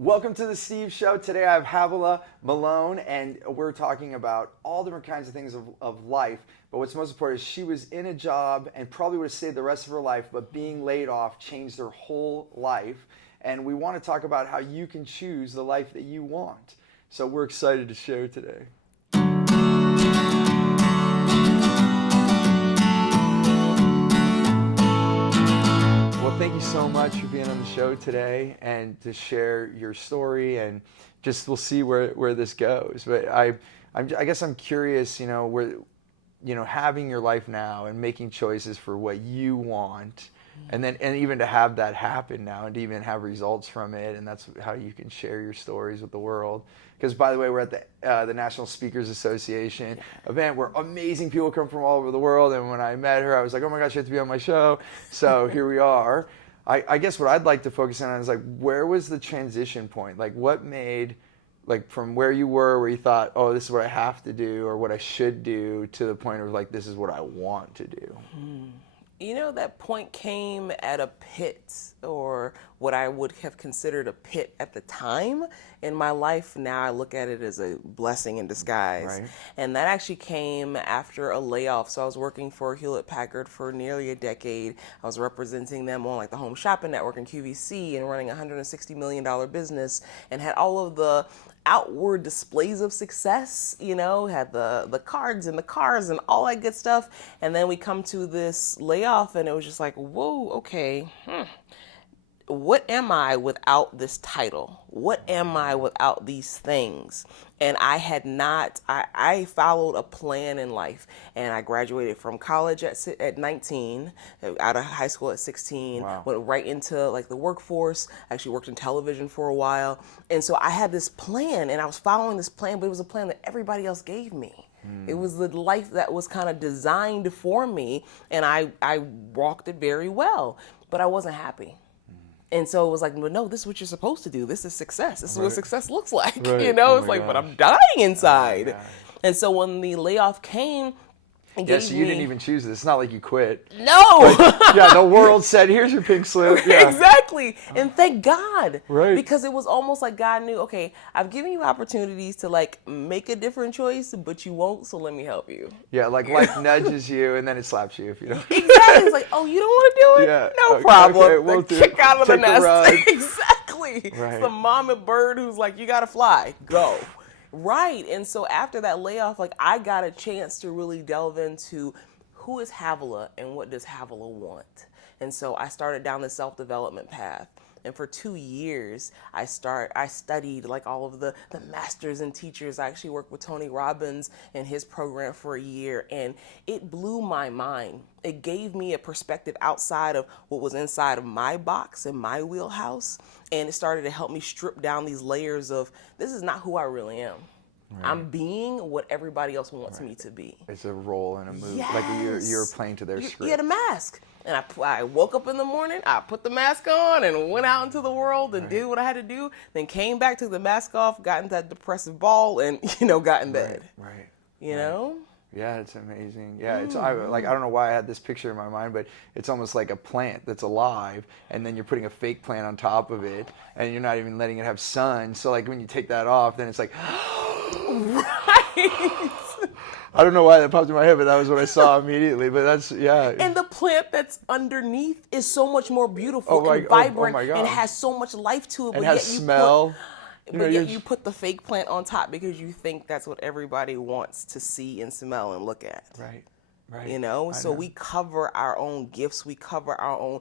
Welcome to the Steve Show. Today I have Havilah Malone, and we're talking about all different kinds of things of life. But what's most important is she was in a job and probably would have stayed the rest of her life, but being laid off changed her whole life. And we want to talk about how you can choose the life that you want. So we're excited to share today. Well, thank you so much for being on the show today and to share your story, and just we'll see where this goes. But I guess I'm curious, having your life now and making choices for what you want, and even to have that happen now and to even have results from it, and that's how you can share your stories with the world. Because, by the way, we're at the National Speakers Association event where amazing people come from all over the world. And when I met her, I was like, oh my gosh, you have to be on my show. So here we are. I guess what I'd like to focus on is where was the transition point? What made, from where you were, where you thought, oh, this is what I have to do or what I should do, to the point of this is what I want to do. That point came at a pit, or what I would have considered a pit at the time in my life. Now I look at it as a blessing in disguise. Right. And that actually came after a layoff. So I was working for Hewlett-Packard for nearly a decade. I was representing them on the Home Shopping Network and QVC and running a $160 million business, and had all of the outward displays of success, had the cards and the cars and all that good stuff. And then we come to this layoff, and it was just whoa, okay, what am I without this title? What am I without these things? And I followed a plan in life, and I graduated from college at 19, out of high school at 16, Wow. Went right into the workforce. I actually worked in television for a while. And so I had this plan, and I was following this plan, but it was a plan that everybody else gave me. It was the life that was kind of designed for me, and I walked it very well, but I wasn't happy. And so it was well, no, this is what you're supposed to do. This is success. This is what success looks like. Right. It's but I'm dying inside. And so when the layoff came, you didn't even choose this. It's not like you quit. No. The world said, here's your pink slip. Yeah. Exactly. And thank God. Right. Because it was almost like God knew, okay, I've given you opportunities to make a different choice, but you won't, so let me help you. Yeah, life nudges you and then it slaps you if you don't. Exactly. It's oh, you don't want to do it? Yeah. No problem. Okay, we'll kick out of the take a ride. nest. Exactly. Right. It's the mama bird who's you got to fly. Go. Right. And so after that layoff, I got a chance to really delve into who is Havilah and what does Havilah want? And so I started down the self-development path. And for 2 years, I studied all of the masters and teachers. I actually worked with Tony Robbins and his program for a year, and it blew my mind. It gave me a perspective outside of what was inside of my box and my wheelhouse, and it started to help me strip down these layers of, this is not who I really am. Right. I'm being what everybody else wants me to be. It's a role and a move. Yes. You're playing to their script. You had a mask. And I woke up in the morning, I put the mask on and went out into the world and did what I had to do, then came back, took the mask off, got into that depressive ball, and, got in bed. Right. You know? Yeah, it's amazing. Yeah, it's I don't know why I had this picture in my mind, but it's almost like a plant that's alive, and then you're putting a fake plant on top of it, and you're not even letting it have sun. So when you take that off, then it's right. I don't know why that popped in my head, but that was what I saw immediately. But that's, yeah. And the plant that's underneath is so much more beautiful and vibrant and has so much life to it. And has smell. But yet you put the fake plant on top because you think that's what everybody wants to see and smell and look at. Right. So we cover our own gifts. We cover our own.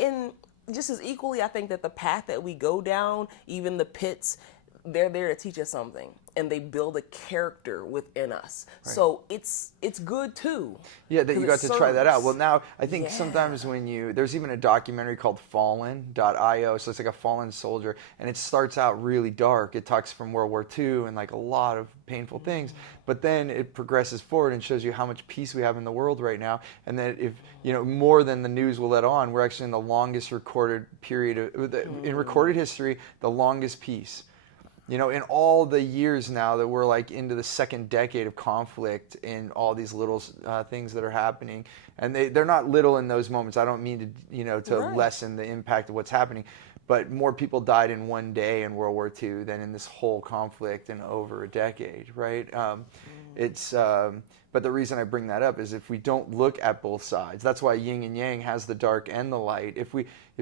And just as equally, I think that the path that we go down, even the pits, they're there to teach us something, and they build a character within us. Right. So it's good too. Yeah, that you got to try that out. Well, now I think sometimes there's even a documentary called Fallen.io, so it's a fallen soldier, and it starts out really dark. It talks from World War II and a lot of painful things, but then it progresses forward and shows you how much peace we have in the world right now, and that if more than the news will let on, we're actually in the longest recorded period in recorded history, the longest peace. In all the years now that we're into the second decade of conflict and all these little things that are happening, and they're not little in those moments. I don't mean to to lessen the impact of what's happening, but more people died in one day in World War II than in this whole conflict in over a decade, right? It's but the reason I bring that up is if we don't look at both sides, that's why yin and yang has the dark and the light. If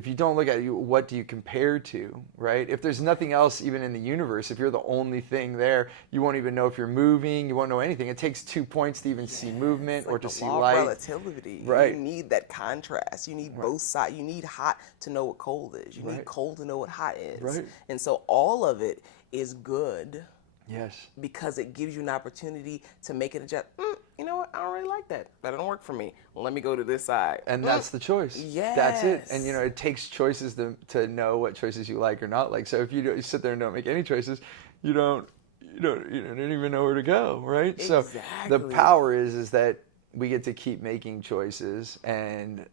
you don't look at it, what do you compare to, right? If there's nothing else even in the universe, if you're the only thing there, you won't even know if you're moving, you won't know anything. It takes 2 points to even see movement or to see light. Relativity. Right. You need that contrast. You need both sides. You need hot to know what cold is. You need cold to know what hot is. Right. And so all of it is good. Yes. Because it gives you an opportunity to make it adjust. You know what? I don't really like that. That don't work for me. Well, let me go to this side. And that's the choice. Yes. That's it. And it takes choices to know what choices you like or not like. So if you sit there and don't make any choices, you don't even know where to go, right? Exactly. So the power is that we get to keep making choices, and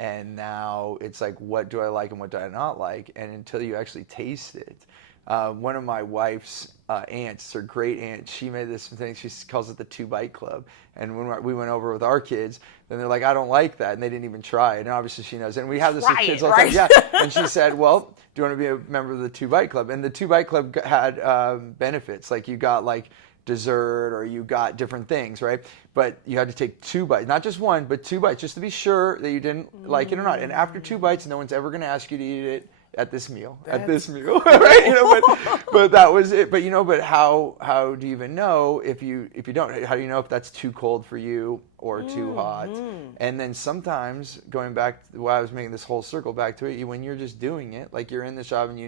now it's like, what do I like and what do I not like? And until you actually taste it. One of my wife's aunts, her great aunt, she made this thing, she calls it the 2-bite club. And when we went over with our kids, then they're like, I don't like that. And they didn't even try it. And obviously she knows. And we have this with kids all the time. Yeah. And she said, well, do you want to be a member of the 2-bite club? And the 2-bite club had benefits. Like you got like dessert or you got different things, right? But you had to take 2 bites, not just one, but 2 bites, just to be sure that you didn't like it or not. And after 2 bites, no one's ever going to ask you to eat it at this meal, right? But that was it. But how do you even know if you don't? How do you know if that's too cold for you or too hot? And then sometimes, going back to why I was making this whole circle back to it, when you're just doing it, like you're in the job and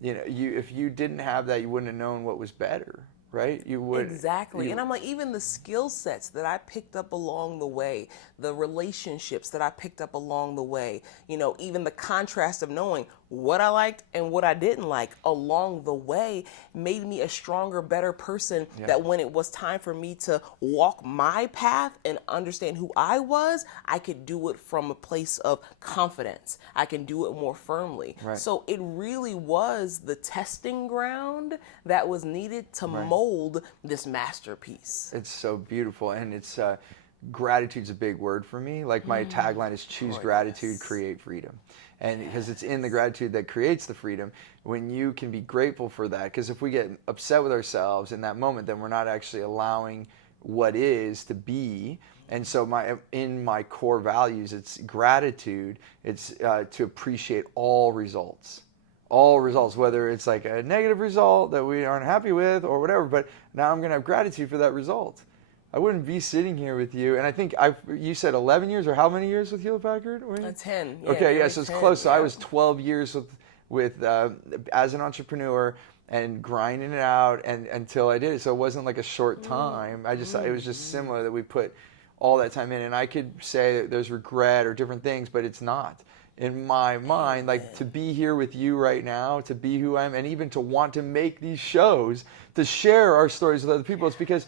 if you didn't have that, you wouldn't have known what was better. Right? You would. Exactly. And I'm like, even the skill sets that I picked up along the way, the relationships that I picked up along the way, even the contrast of knowing what I liked and what I didn't like along the way made me a stronger, better person. Yeah. That when it was time for me to walk my path and understand who I was, I could do it from a place of confidence. I can do it more firmly. Right. So it really was the testing ground that was needed to mold this masterpiece. It's so beautiful, and it's gratitude's a big word for me. Like my tagline is choose gratitude, create freedom. And because it's in the gratitude that creates the freedom, when you can be grateful for that, because if we get upset with ourselves in that moment, then we're not actually allowing what is to be. And so in my core values, it's gratitude. It's to appreciate all results, whether it's like a negative result that we aren't happy with or whatever. But now I'm going to have gratitude for that result. I wouldn't be sitting here with you. And I think you said 11 years or how many years with Hewlett Packard? 10. Yeah, okay, yeah, so it's 10, close. So yeah. I was 12 years with as an entrepreneur and grinding it out and until I did it. So it wasn't like a short time. It was just similar that we put all that time in. And I could say that there's regret or different things, but it's not. In my mind, like to be here with you right now, to be who I am, and even to want to make these shows, to share our stories with other people, it's because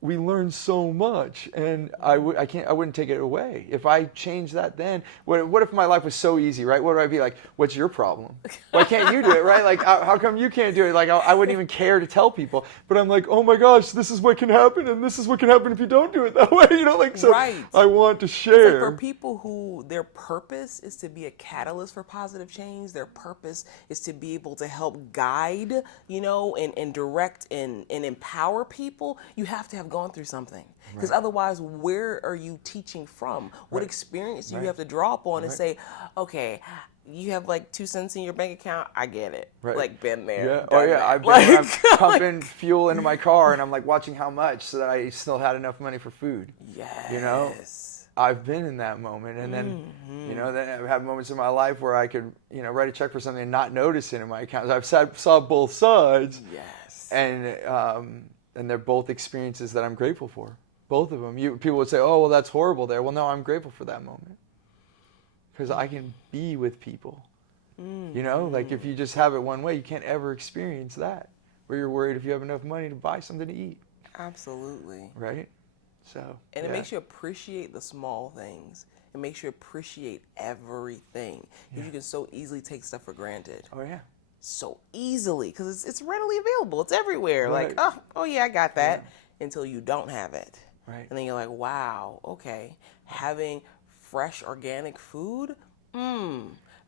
we learn so much, and I wouldn't take it away. If I changed that then, what if my life was so easy, right? What would I be like, what's your problem? Why can't you do it, right? Like, how come you can't do it? Like, I wouldn't even care to tell people. But I'm like, oh my gosh, this is what can happen, and this is what can happen if you don't do it that way, so right. I want to share. It's like for people who their purpose is to be a catalyst for positive change, their purpose is to be able to help guide, and direct and empower people, you have to have gone through something, because otherwise, where are you teaching from? What experience do you have to draw upon and say, okay, you have like 2 cents in your bank account, I get it. Like, been there. Yeah. I've been I'm pumping fuel into my car and I'm like watching how much so that I still had enough money for food. Yes. I've been in that moment, and then then I've had moments in my life where I could write a check for something and not notice it in my account. I've saw both sides. Yes. And they're both experiences that I'm grateful for. Both of them. People would say, oh, well, that's horrible there. Well, no, I'm grateful for that moment. Because I can be with people. Like if you just have it one way, you can't ever experience that. Where you're worried if you have enough money to buy something to eat. Absolutely. Right? So. And it makes you appreciate the small things. It makes you appreciate everything. Because you can so easily take stuff for granted. Oh, yeah. So easily, because it's readily available. It's everywhere. Right. Like, oh yeah, I got that. Until you don't have it. Right. And then you're like, wow, okay. Having fresh organic food,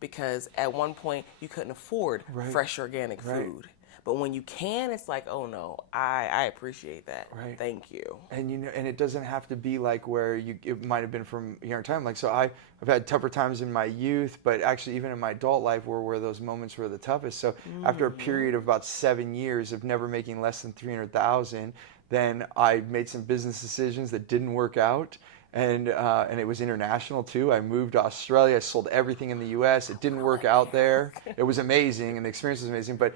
because at one point you couldn't afford fresh organic food. But when you can, it's like, oh no, I appreciate that. Right. Thank you. And and it doesn't have to be like where it might have been from a younger time. Like, so I've had tougher times in my youth, but actually even in my adult life where those moments were the toughest. So after a period of about 7 years of never making less than 300,000, then I made some business decisions that didn't work out. And it was international too. I moved to Australia. I sold everything in the U.S. It didn't work out there. It was amazing, and the experience was amazing. But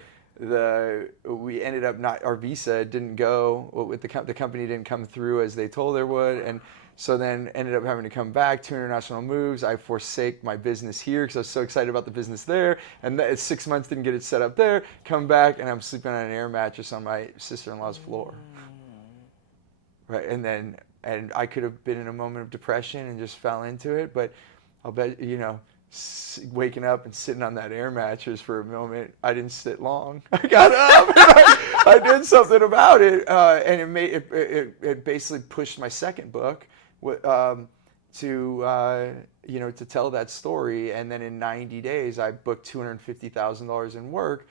we ended up our visa didn't go with the company didn't come through as they told it would, and so then ended up having to come back. 2 international moves. I forsake my business here because I was so excited about the business there, and 6 months didn't get it set up there. Come back, and I'm sleeping on an air mattress on my sister-in-law's floor. Right, and I could have been in a moment of depression and just fell into it, but I'll bet, waking up and sitting on that air mattress for a moment, I didn't sit long. I got up and I did something about it, and it basically pushed my second book to tell that story. And then in 90 days, I booked $250,000 in work,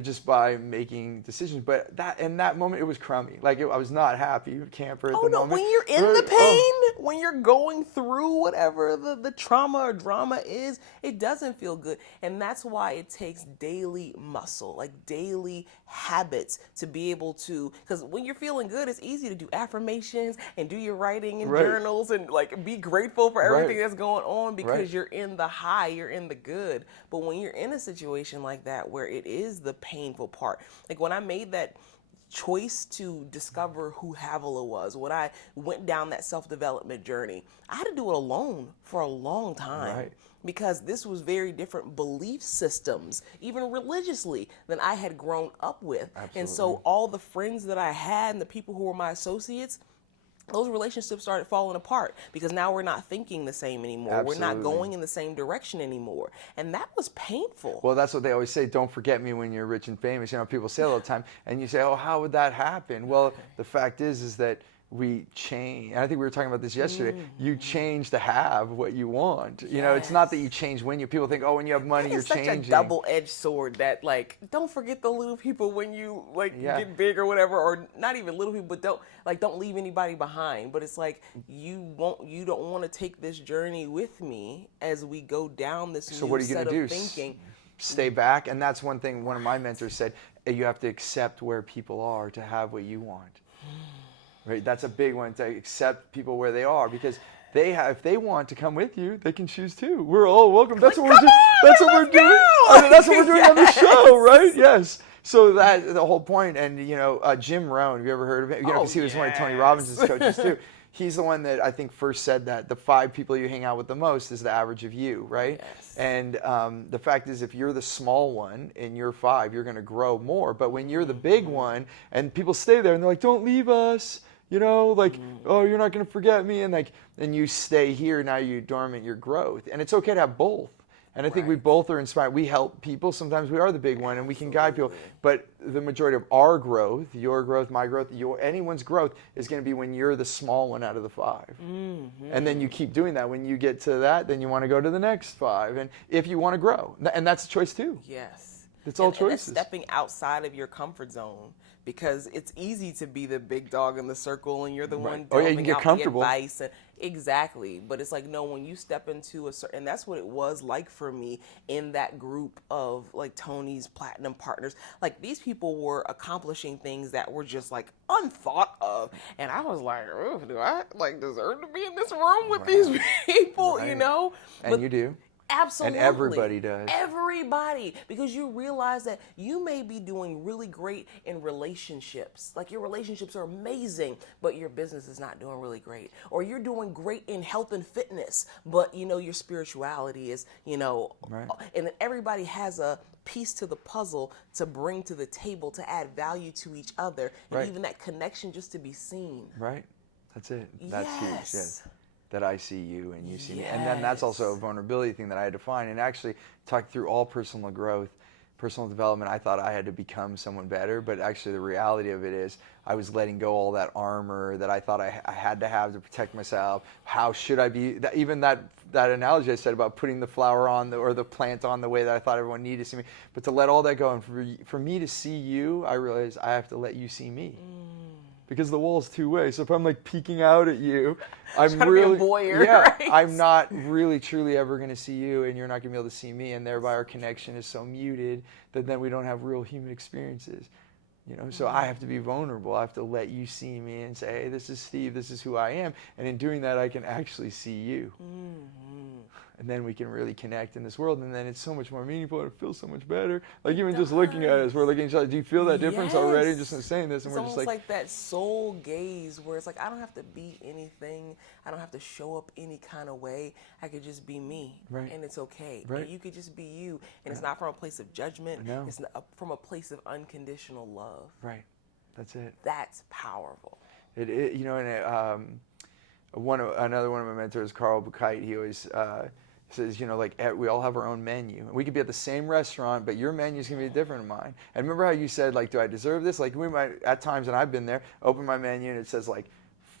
just by making decisions. But in that moment, it was crummy. Like, I was not happy, camper at the moment. When you're in the pain, when you're going through whatever the trauma or drama is, it doesn't feel good. And that's why it takes daily muscle, like daily habits, to be able to, because when you're feeling good, it's easy to do affirmations and do your writing and journals and like be grateful for everything that's going on, because you're in the high, you're in the good. But when you're in a situation like that where it is the painful part, like when I made that choice to discover who Havilah was, when I went down that self-development journey, I had to do it alone for a long time. Because this was very different belief systems, even religiously, than I had grown up with. Absolutely. And so all the friends that I had and the people who were my associates, those relationships started falling apart because now we're not thinking the same anymore. Absolutely. We're not going in the same direction anymore. And that was painful. Well, that's what they always say, don't forget me when you're rich and famous. People say it all the time. And you say, oh, how would that happen? Well, the fact is that we change. And I think we were talking about this yesterday. You change to have what you want. It's not that you change when people think, oh, when you have money, you're changing. It's such a double-edged sword that, like, don't forget the little people when you, get big or whatever, or not even little people, but don't leave anybody behind. But it's like, you don't want to take this journey with me as we go down this new set of thinking. Stay back. And that's one thing one of my mentors said, you have to accept where people are to have what you want. Right, that's a big one, to accept people where they are, because if they want to come with you, they can choose too. We're all welcome. That's what we're doing. That's what we're doing. That's what we're doing on the show, right? Yes. So that's the whole point. And Jim Rohn, have you ever heard of him? Because he was one of Tony Robbins' coaches too. He's the one that I think first said that the 5 people you hang out with the most is the average of you, right? Yes. And the fact is, if you're the small one in your 5, you're going to grow more. But when you're the big one, and people stay there and they're like, don't leave us. Oh, you're not going to forget me. And you stay here, now you dormant your growth. And it's okay to have both. And I think we both are inspired. We help people. Sometimes we are the big one and we can guide people. But the majority of our growth, your growth, my growth, anyone's growth is going to be when you're the small one out of the 5. Mm-hmm. And then you keep doing that. When you get to that, then you want to go to the next 5. And if you want to grow. And that's a choice too. Yes. It's all choices. And stepping outside of your comfort zone. Because it's easy to be the big dog in the circle and you're the one delving out the advice. Exactly. But it's like, no, when you step into a certain, and that's what it was like for me in that group of like Tony's platinum partners. Like, these people were accomplishing things that were just like unthought of. And I was like, oh, do I deserve to be in this room with these people, And But you do. Absolutely. And everybody does. Everybody. Because you realize that you may be doing really great in relationships. Like, your relationships are amazing, but your business is not doing really great. Or you're doing great in health and fitness, but, your spirituality is, Right. And then everybody has a piece to the puzzle to bring to the table to add value to each other. And even that connection just to be seen. Right. That's it. That's huge. Yes. That I see you and you see me. Yes. And then that's also a vulnerability thing that I had to find. And actually, talk through all personal growth. personal development, I thought I had to become someone better, but actually the reality of it is I was letting go all that armor that I thought I had to have to protect myself. How should I be? Even that analogy I said about putting the flower on or the plant on the way that I thought everyone needed to see me, but to let all that go and for me to see you, I realized I have to let you see me. Because the wall's two-way. So if I'm like peeking out at you, I'm really, right? I'm not really truly ever going to see you, and you're not going to be able to see me, and thereby our connection is so muted that then we don't have real human experiences. So I have to be vulnerable. I have to let you see me and say, hey, this is Steve, this is who I am. And in doing that, I can actually see you. And then we can really connect in this world, and then it's so much more meaningful, and it feels so much better. Like even just looking at us, we're looking at each other. Do you feel that difference already just in saying this? And it's we're just almost like that soul gaze where it's like, I don't have to be anything. I don't have to show up any kind of way. I could just be me, and it's okay. And you could just be you, and it's not from a place of judgment. No. It's not from a place of unconditional love. Right. That's it. That's powerful. And another one of my mentors, Carl Buchheit, he always says, like we all have our own menu. We could be at the same restaurant, but your menu is going to be different than mine. And remember how you said, like, do I deserve this? Like we might, at times, and I've been there, open my menu and it says like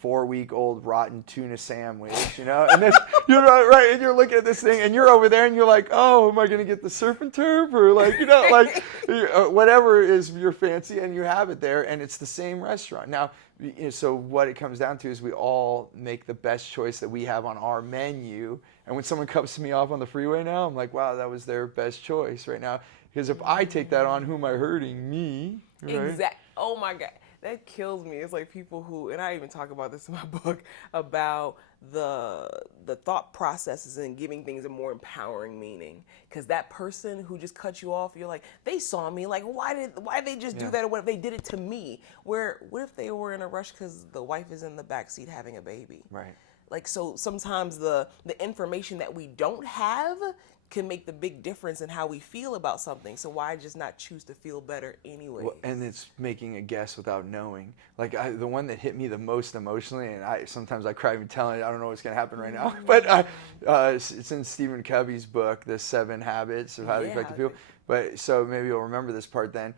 4-week-old rotten tuna sandwich, and that's, right, and you're looking at this thing and you're over there and you're like, oh, am I going to get the surf and turf or like, whatever is your fancy, and you have it there and it's the same restaurant. Now, so what it comes down to is we all make the best choice that we have on our menu. And when someone cuts me off on the freeway now, I'm like, wow, that was their best choice right now. Because if I take that on, who am I hurting? Me. Right? Exactly. Oh my God. That kills me. It's like people who, and I even talk about this in my book, about the thought processes and giving things a more empowering meaning. Because that person who just cut you off, you're like, they saw me. Like, why did they just do that? Or what if they did it to me? What if they were in a rush because the wife is in the backseat having a baby? Right. Like, so sometimes the information that we don't have can make the big difference in how we feel about something. So why just not choose to feel better anyway? Well, and it's making a guess without knowing. Like the one that hit me the most emotionally, and sometimes I cry even telling it, I don't know what's going to happen right now. But it's in Stephen Covey's book, The 7 Habits of Highly Effective People. But so maybe you'll remember this part then.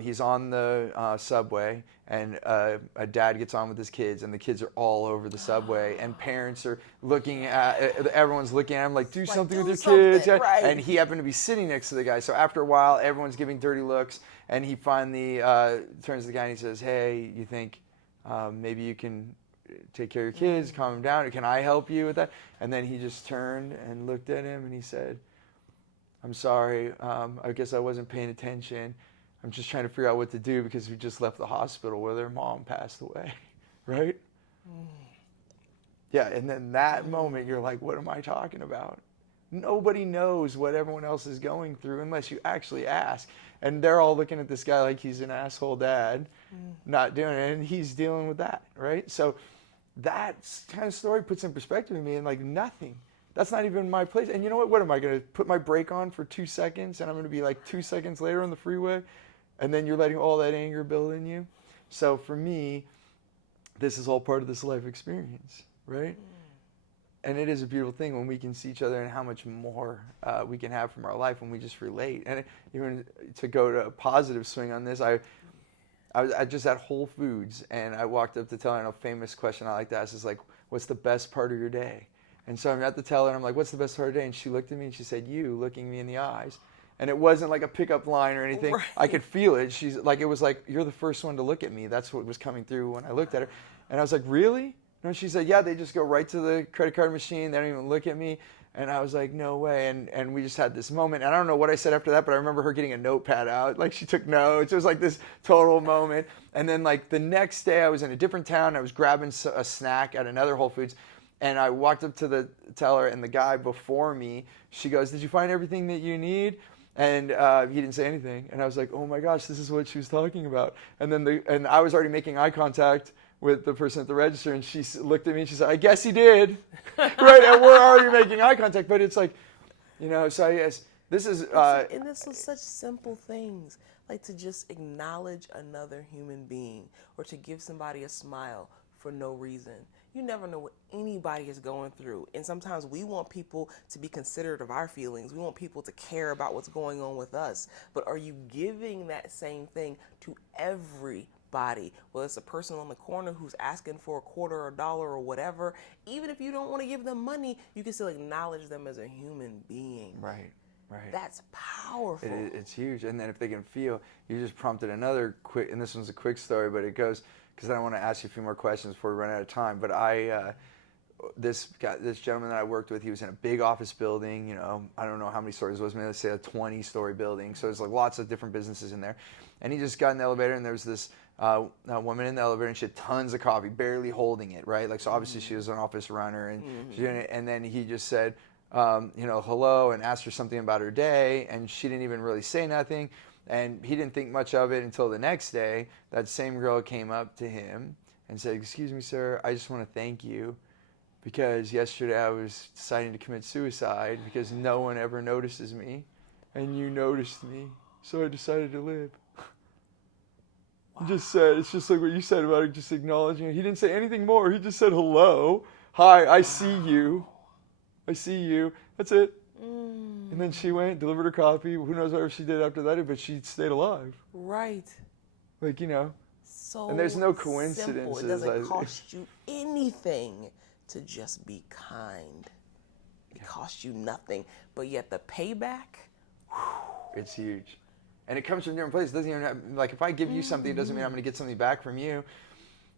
He's on the subway, and a dad gets on with his kids, and the kids are all over the subway, and parents are looking at, everyone's looking at him like, do something with your kids. Right. And he happened to be sitting next to the guy. So after a while, everyone's giving dirty looks, and he finally turns to the guy and he says, hey, you think maybe you can take care of your kids, calm them down, or can I help you with that? And then he just turned and looked at him, and he said, I'm sorry, I guess I wasn't paying attention. I'm just trying to figure out what to do because we just left the hospital where their mom passed away, right? Yeah, and then that moment you're like, what am I talking about? Nobody knows what everyone else is going through unless you actually ask. And they're all looking at this guy like he's an asshole dad, not doing it, and he's dealing with that, right? So that kind of story puts in perspective to me, and like nothing. That's not even my place. And you know what? What am I going to put my brake on for 2 seconds, and I'm going to be like 2 seconds later on the freeway? And then you're letting all that anger build in you. So for me, this is all part of this life experience, right? And it is a beautiful thing when we can see each other and how much more we can have from our life when we just relate. And even to go to a positive swing on this, I was just at Whole Foods, and I walked up to teller, and a famous question I like to ask is like, what's the best part of your day? And so I'm at the teller, and I'm like, what's the best part of your day? And she looked at me, and she said, you, looking me in the eyes. And it wasn't like a pickup line or anything. Right. I could feel it. She's like, it was like, you're the first one to look at me. That's what was coming through when I looked at her. And I was like, really? And she said, yeah, they just go right to the credit card machine. They don't even look at me. And I was like, no way. And we just had this moment. And I don't know what I said after that, but I remember her getting a notepad out. Like she took notes. It was like this total moment. And then like the next day I was in a different town. I was grabbing a snack at another Whole Foods. And I walked up to the teller, and the guy before me, she goes, did you find everything that you need? And he didn't say anything. And I was like, oh my gosh, this is what she was talking about. And then and I was already making eye contact with the person at the register, and she looked at me and she said, I guess he did. Right? And we're already making eye contact. But it's like, so I guess this is... and this was such simple things, like to just acknowledge another human being or to give somebody a smile for no reason. You never know what anybody is going through. And sometimes we want people to be considerate of our feelings. We want people to care about what's going on with us. But are you giving that same thing to everybody? Well, it's a person on the corner who's asking for a quarter or a dollar or whatever. Even if you don't want to give them money, you can still acknowledge them as a human being. Right. Right. That's powerful. It's huge. And then if they can feel, you just prompted another quick, and this one's a quick story, but it goes, because I want to ask you a few more questions before we run out of time. But this gentleman that I worked with, he was in a big office building, you know, I don't know how many stories it was, maybe let's say a 20-story building. So there's like lots of different businesses in there. And he just got in the elevator, and there was this woman in the elevator, and she had tons of coffee, barely holding it, right? Like, so obviously she was an office runner, and and then he just said, you know, hello, and asked her something about her day, and she didn't even really say nothing, and he didn't think much of it until the next day. That same girl came up to him and said, excuse me, sir, I just want to thank you, because yesterday I was deciding to commit suicide because no one ever notices me, and you noticed me, so I decided to live. He just said, it's just like what you said about it, just acknowledging it. He didn't say anything more. He just said, hello, hi, I see you. I see you. That's it. And then she went, delivered her coffee. Who knows what she did after that, but she stayed alive. Right. Like, you know. So and there's no coincidences. simple. It doesn't cost you anything to just be kind. It costs you nothing. But yet the payback, it's huge. And it comes from different places. It doesn't even have, like, if I give you something, it doesn't mean I'm going to get something back from you.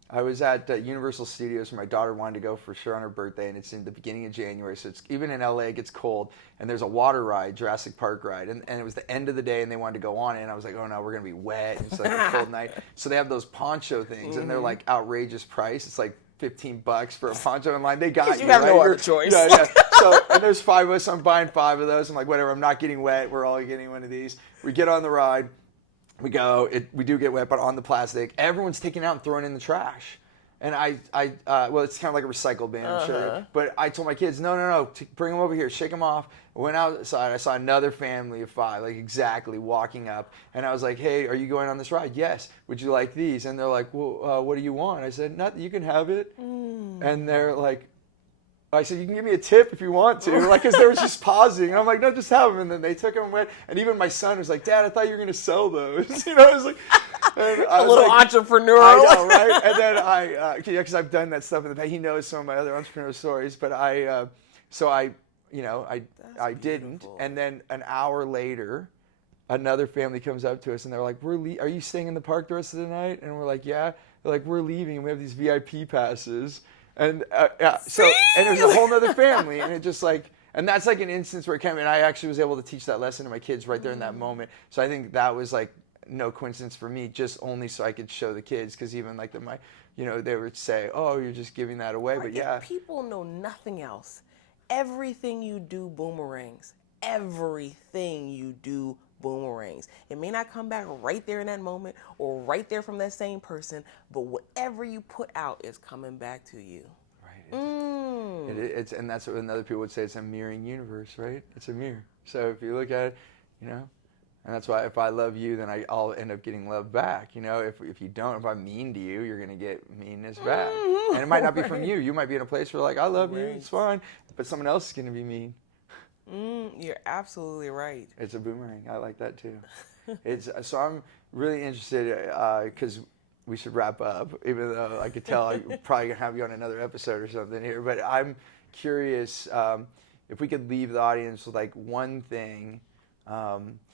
I was at Universal Studios where my daughter wanted to go for sure on her birthday, and it's in the beginning of January, so it's even in LA it gets cold, and there's a water ride, Jurassic Park ride, and it was the end of the day, and they wanted to go on it, and I was like, oh no, we're gonna be wet, and it's like a cold night. So they have those poncho things, and they're like outrageous price. It's like $15 for a poncho in line. They got you, have right? no other choice. Yeah. So, and there's 5 of us. I'm buying 5 of those. I'm like, whatever. I'm not getting wet. We're all getting one of these. We get on the ride. We go. We do get wet, but on the plastic. Everyone's taking it out and throwing it in the trash. And well, it's kind of like a recycle bin, I'm sure. But I told my kids, no, bring them over here, shake them off. I went outside, I saw another family of 5, like exactly, walking up. And I was like, hey, are you going on this ride? Yes. Would you like these? And they're like, well, what do you want? I said, nothing, you can have it. And they're like, I said, you can give me a tip if you want to, like, because they were just pausing. And I'm like, no, just have them. And then they took them away. And even my son was like, Dad, I thought you were going to sell those. You know, I was like, a little entrepreneur. I know, right? And then because I've done that stuff in the past. He knows some of my other entrepreneur stories, but I didn't. And then an hour later, another family comes up to us and they're like, are you staying in the park the rest of the night? And we're like, yeah. They're like, we're leaving. We have these VIP passes. And and there's a whole other family, and it just like, and that's like an instance where it came, and I actually was able to teach that lesson to my kids right there in that moment. So I think that was like no coincidence for me, just only so I could show the kids, because even like they would say, oh, you're just giving that away, but yeah. If people know nothing else, everything you do boomerangs. Everything you do boomerangs. It may not come back right there in that moment or right there from that same person, but whatever you put out is coming back to you. Right. And that's what other people would say. It's a mirroring universe, right? It's a mirror. So if you look at it, and that's why if I love you, then I'll end up getting love back. If you don't, if I'm mean to you, you're going to get meanness back. And it might not be from you. You might be in a place where like, I love you, it's fine, but someone else is going to be mean. You're absolutely right. It's a boomerang. I like that too. So I'm really interested, because we should wrap up, even though I could tell I'm probably going to have you on another episode or something here. But I'm curious if we could leave the audience with like one thing,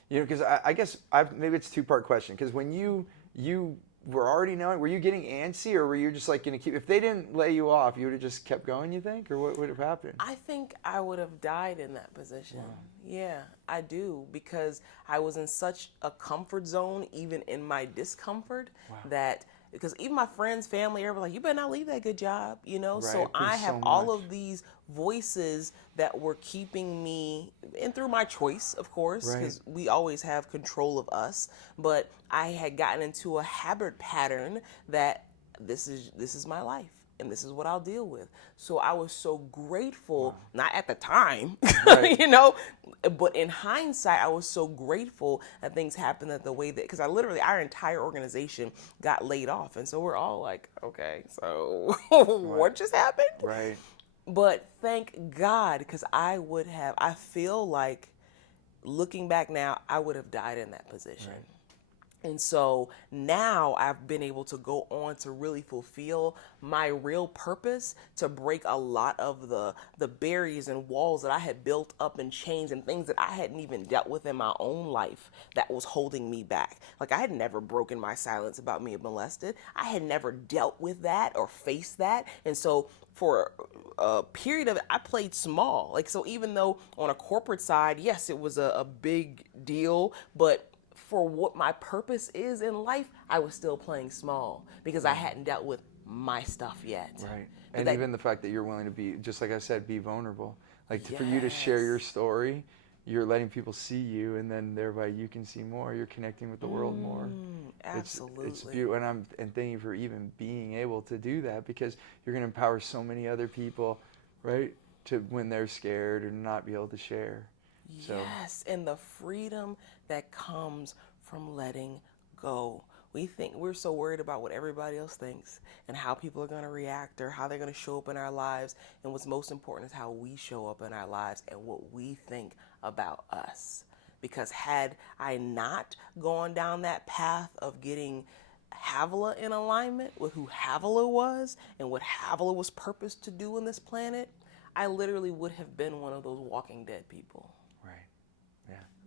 because I guess maybe it's a 2-part question. Because when you were already knowing, were you getting antsy, or were you just like going to keep, if they didn't lay you off, you would have just kept going, you think? Or what would have happened? I think I would have died in that position. Wow. Yeah, I do, because I was in such a comfort zone, even in my discomfort, that, because even my friends, family, everybody like, you better not leave that good job, Right, so I have all of these voices that were keeping me, and through my choice, of course, because we always have control of us, but I had gotten into a habit pattern that this is my life. and this is what I'll deal with. So I was so grateful, not at the time, Right. you know, but in hindsight, I was so grateful that things happened that the way that, because our entire organization got laid off. And so we're all like, okay, so what just happened? Right. But thank God, because I feel like looking back now, I would have died in that position. Right. And so now I've been able to go on to really fulfill my real purpose, to break a lot of the barriers and walls that I had built up and chains and things that I hadn't even dealt with in my own life that was holding me back. Like, I had never broken my silence about being molested. I had never dealt with that or faced that. And so for a period of it, I played small. Like, so even though on a corporate side, yes, it was a big deal, but for what my purpose is in life, I was still playing small because I hadn't dealt with my stuff yet. Right. And even the fact that you're willing to be, just like I said, be vulnerable. Like for you to share your story, you're letting people see you, and then thereby you can see more. You're connecting with the world more. Absolutely. It's beautiful, and thank you for even being able to do that, because you're going to empower so many other people, right? To when they're scared or not be able to share. So. Yes, and the freedom that comes from letting go. We're so worried about what everybody else thinks and how people are going to react or how they're going to show up in our lives. And what's most important is how we show up in our lives and what we think about us. Because had I not gone down that path of getting Havilah in alignment with who Havilah was and what Havilah was purposed to do on this planet, I literally would have been one of those Walking Dead people.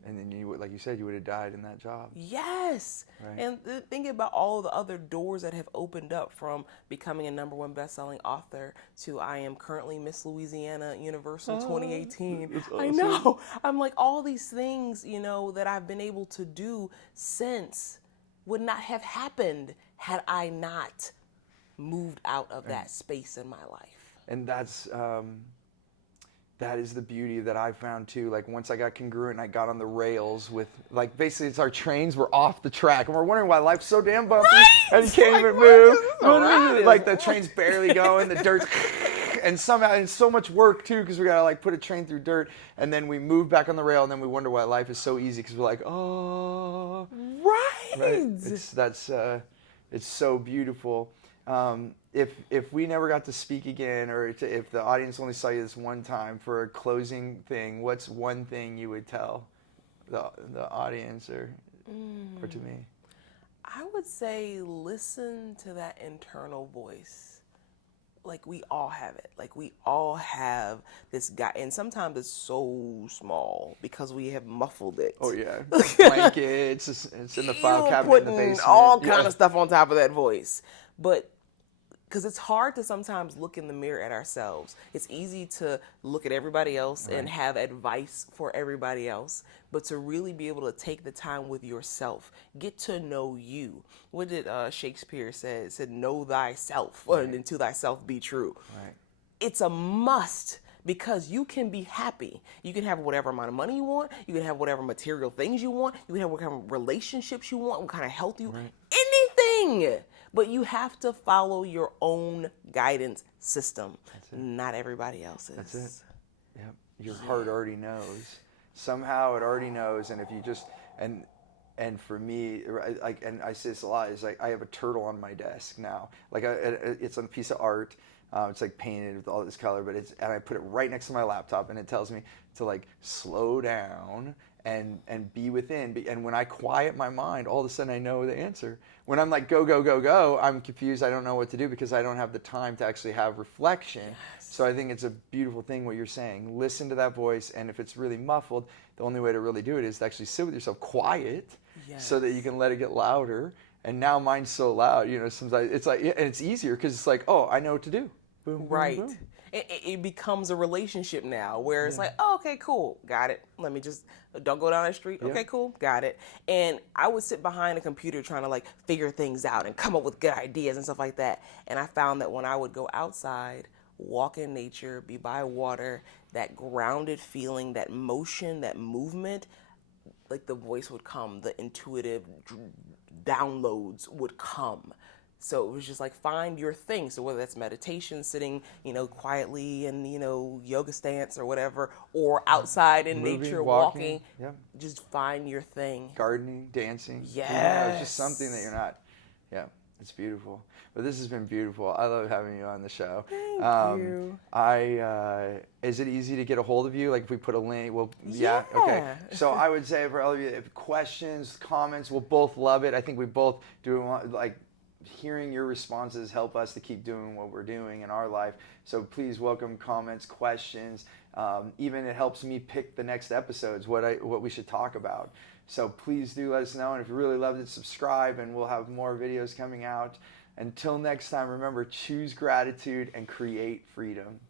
And then you would, like you said, you would have died in that job. Yes. Right. And thinking about all the other doors that have opened up, from becoming a #1 best-selling author to I am currently Miss Louisiana Universal 2018. That's awesome. I know. I'm like, all these things, that I've been able to do since would not have happened had I not moved out of that space in my life. And that is the beauty that I found too. Like once I got congruent, I got on the rails with, like, basically it's our trains were off the track, and we're wondering why life's so damn bumpy, and you can't even move. Like the train's barely going, the dirt's, and somehow it's so much work too, because we gotta like put a train through dirt, and then we move back on the rail, and then we wonder why life is so easy, because we're like, oh, right. It's so beautiful. If we never got to speak again, or if the audience only saw you this one time for a closing thing, what's one thing you would tell the audience or to me? I would say listen to that internal voice. Like, we all have it. Like, we all have this guy, and sometimes it's so small because we have muffled it. Oh yeah, blankets. It's in the file cabinet in the basement. All kind of stuff on top of that voice, but because it's hard to sometimes look in the mirror at ourselves. It's easy to look at everybody else and have advice for everybody else, but to really be able to take the time with yourself, get to know you. What did Shakespeare say? It said, know thyself, and to thyself be true. Right. It's a must, because you can be happy. You can have whatever amount of money you want. You can have whatever material things you want. You can have what kind of relationships you want, what kind of health you want, anything. But you have to follow your own guidance system, not everybody else's. That's it. Yep. Your heart already knows. Somehow it already knows, and if you just and for me, like, and I say this a lot, is like I have a turtle on my desk now. Like it's a piece of art. It's like painted with all this color, but and I put it right next to my laptop, and it tells me to like slow down and be within. And when I quiet my mind, all of a sudden I know the answer. When I'm like, go, go, go, go, I'm confused. I don't know what to do because I don't have the time to actually have reflection. Yes. So I think it's a beautiful thing what you're saying. Listen to that voice, and if it's really muffled, the only way to really do it is to actually sit with yourself quiet, so that you can let it get louder. And now mine's so loud, sometimes it's like, and it's easier because it's like, oh, I know what to do. Boom, right. Boom, boom. It becomes a relationship now where it's like, oh, okay, cool, got it. Let me just, don't go down the street. Okay, cool, got it. And I would sit behind a computer trying to like figure things out and come up with good ideas and stuff like that. And I found that when I would go outside, walk in nature, be by water, that grounded feeling, that motion, that movement, like the voice would come, the intuitive downloads would come. So it was just like, find your thing. So whether that's meditation, sitting, quietly in, yoga stance or whatever, or outside in Moving, nature, walking, walking, yeah. just find your thing. Gardening, dancing. It's just something that Yes. you're not. Yeah, it's beautiful. But this has been beautiful. I love having you on the show. Thank you. Is it easy to get a hold of you? Like if we put a link, Yeah. okay. So I would say for all of you, if questions, comments, we'll both love it. I think we both do like hearing your responses help us to keep doing what we're doing in our life. So please welcome comments, questions. Even it helps me pick the next episodes, what we should talk about. So please do let us know. And if you really loved it, subscribe, and we'll have more videos coming out. Until next time, remember, choose gratitude and create freedom.